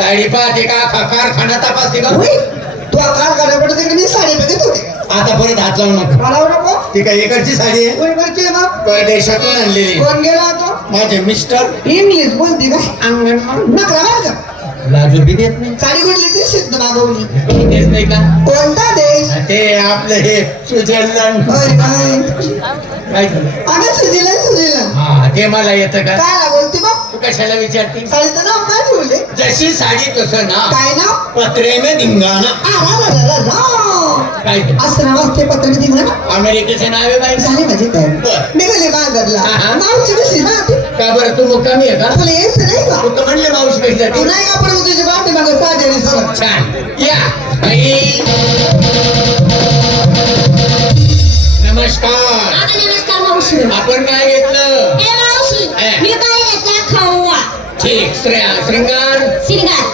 साडी पाहते का कारखाना तपासते का तू करायला तिकडे मी साडी बघत होते. आता परत हात लावू नका. मला नको? ती काय इकडची साडी आहे? कोण करते ना? परदेशातून आणलेली. कोण गेला होता माझे मिस्टर. इंग्लिश बोलते काय? अंगण. नकरा बरं का लाजू बी देत नाही. साडी कुठली ती? शेत मागवली देत नाही का? कोणता देश? ते आपलं हे स्वित्झर्लंड. काय? अगं सुजीला सुजीला हा ते मला येतं का? काय बोलते बघ तू कशाला विचारते? काय ठेवले जशी साडी तसं ना काय नाव पत्रे में धिंगाणा. काय? असं नाव असते पत्र ना अमेरिकेचे नाव आहे बाई. झाली माझी तयारी बरं. निघाले हा, हा. नावची कशी ना ती? का बरं तू मुक्कामी आहे का? तुला यायचं नाही का? तू तर म्हणले मावशी कशी तू नाही का पण तुझी बाटे मागं साडी छान. या आई. नमस्कार. आता नमस्कार मावशी. आपण काय घेतलं? ए मावशी. मी काय घेतला? खवा ठीक श्रेया श्रृंगार सिंगार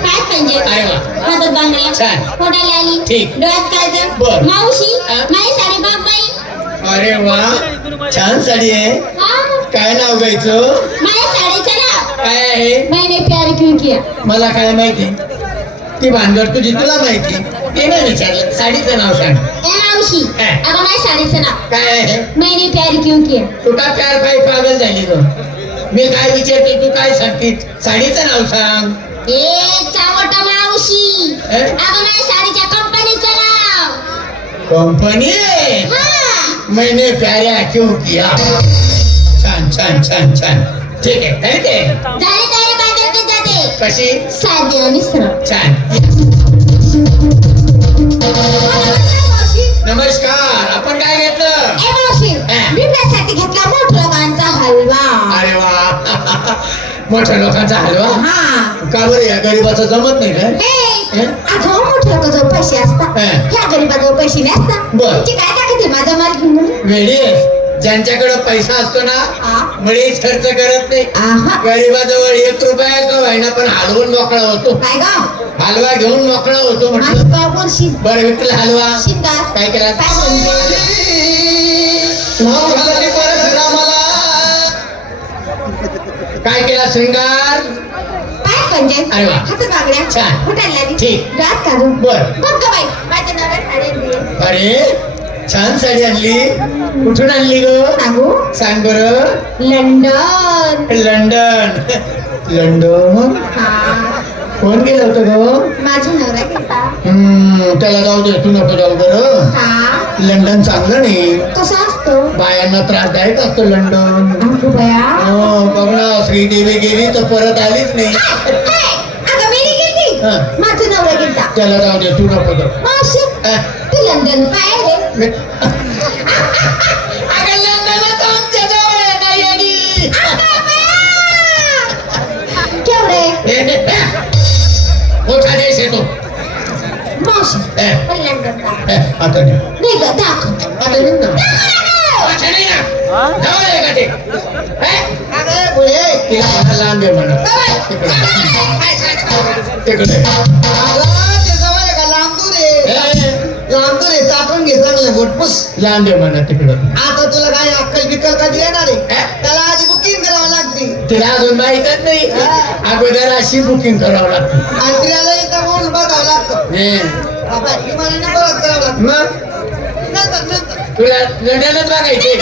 काय म्हणजे अरे वा. हातात बांगड्या छान. पोटाला आली ठीक. डोळ्यात काजळ बर. मावशी हा? माझी साडी बाग बाई अरे वा छान साडी आहे हा काय नाव घ्यायचं माझ्या साडीचं नाव काय आहे मैंने प्यार क्यों किया मला काय माहिती ती भानगड तुझी तुला माहिती ते नाही विचारलं साडीचं नाव सांग ए मावशी. अगं माझ्या साडीचं नाव काय आहे मैंने प्यार क्यों किया तू का प्यार काय पागल झाली ग मी काय विचारते तू काय सांगते साडीचं नाव सांग. ए चावट मावशी ए? अगं माझ्या साडीच्या कंपनीचं नाव. कंपनी? हा. मैंने प्याऱ्या क्यों किया. छान छान छान छान. ठीक आहे काय ते झाले तयारी बाजार ते जाते. कशी? साधी आणि सरळ. छान. मोठ्या लोकांचा हलवा हा. का बरं या गरीबाचं जमत नाही का ए, ए? अगं मोठ्या पैसे असतात ए. ह्या गरीबाजवळ पैसे नसतात बर. तुमची काय ताकद आहे माझा माल घेऊन? म्हणून? वेळी ज्यांच्याकडे पैसा असतो ना. मुळीच खर्च करत नाही. आहा. गरीबाजवळ एक रुपया का व्हायना पण हलवून मोकळा होतो. काय हलवा घेऊन मोकळा होतो माझं म्हटलं. गाव बोलशील. बरं विठ्ठल हलवा. काय केला? काय म्हणजे काय केला श्रृंगार? काय म्हणजे अरे वा. हातात बागड्या. छान. ठीक. रात काढून. बर. बघ ग बाई माझ्या नव्या साडी आणली. अरे छान साडी आणली. कुठून आणली ग? सांगू? सांग बर. लंडन. लंडन. लंडन? हा. कोण गेलं होतं ग? माझा नवरा हम्म, त्याला जाऊ दे तू नको जाऊ बरं. हा. लंडन चांगलं नाही. कसा असतो? बायांना त्रासदायक असतो लंडन. बया हो बघ ना श्रीदेवी गेली तर परत आलीच नाही. अगं मी नाही गेली? हा. माझा नवरा घेता त्याला जाऊ दे तू नको जाऊ मावशी तू लंडन पाहिले मी- अगं, लंडनच आमच्या जवळ आहे ना, येडी. केवढे? हे, हे, हे. मोठा देश येतो मावशी ए. पण लंडन का आता नाही नाही ग दाखव. आता नाही ना. अच्छा नाही ना. जवळ आहे का ते हे? अरे बोले तिला म्हणा लांब आहे म्हणा. तिकडे. तिकडे. लांबूर आहे हे, चाटून घे चांगलं घोटपूस लांब आहे म्हणा तिकडं. आता तुला काय अक्कल कधी येणार आहे? त्याला आधी बुकिंग करावं लागते. तिला अजून माहीतच नाही. अगोदर अशी बुकिंग करावं लागतं. आणि तिला इथं म्हणून बघावं लागतं. हे, बाबा विमानाने परत करावं लागतं. मग? नंतर नंतर तुला लंडनच बघायचे